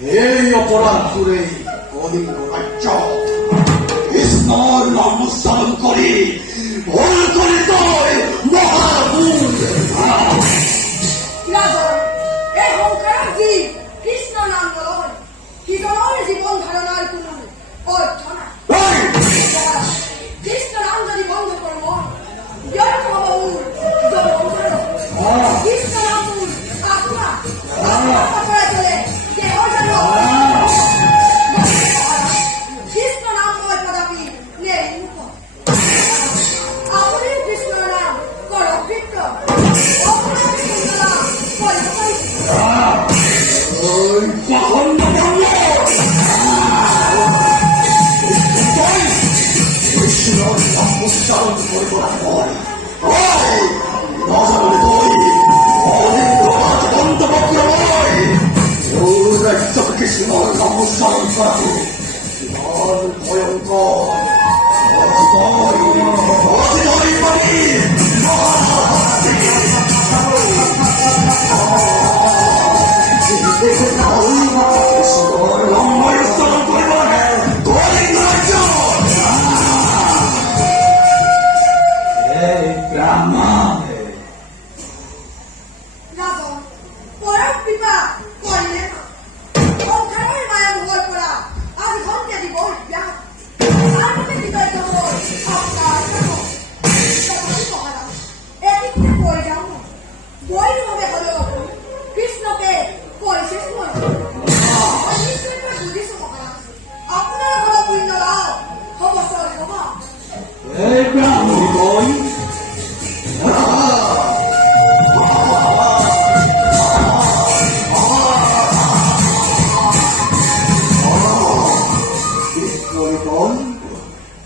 এই অপরাধ করে কলিঙ্গ রাজ্য কৃষ্ণর নাম উচ্চারণ করে ভুল করে তোর মহাভূত এই সংসাৰৰ জীৱ কৃষ্ণ নাম নলয় সিজনৰ জীৱন ধাৰণাৰ কোনো অৰ্থ নাই কৃষ্ণ নাম যদি বন্ধ কৰোঁ ব্যৰ্থ হ'ব মোৰ কৃষ্ণ নাম মোৰ আত্মা আত্মা চলে দেহৰ জানো কৃষ্ণ নাম মই কদাপি নেৰিমুখ আপুনিও কৃষ্ণৰ নাম কৰক কৃত্য কৃষ্ণর নাম উচ্চারণ করা ভয়ঙ্কর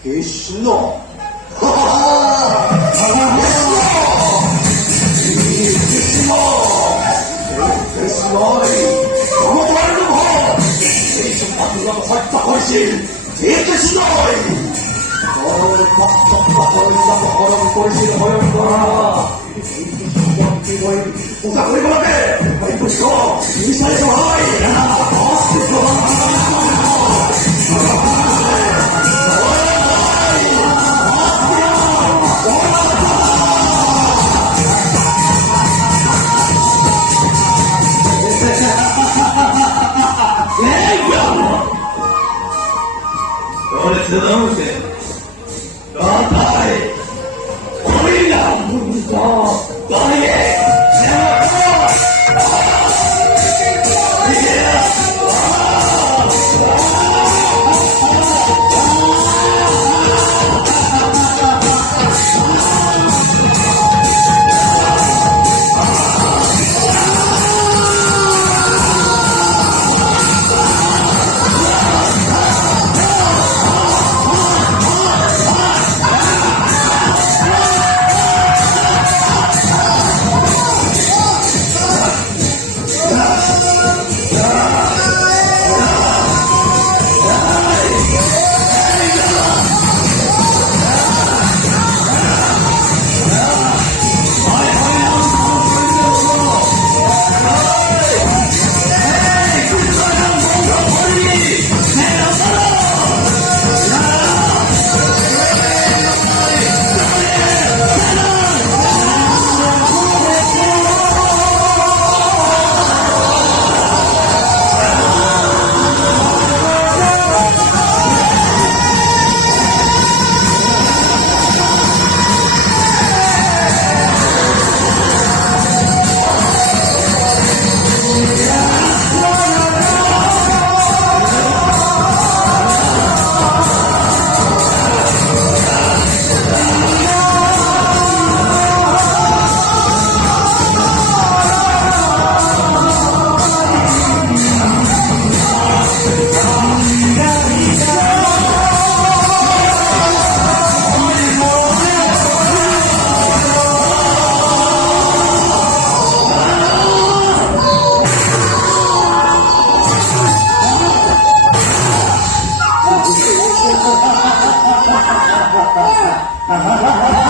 কৃষ্ণ হত্যা করেছিল কৃষ্ণই হরণ করেছিল পূজা কৰিব লাগে বিচাৰিত হয় Ha ha ha ha!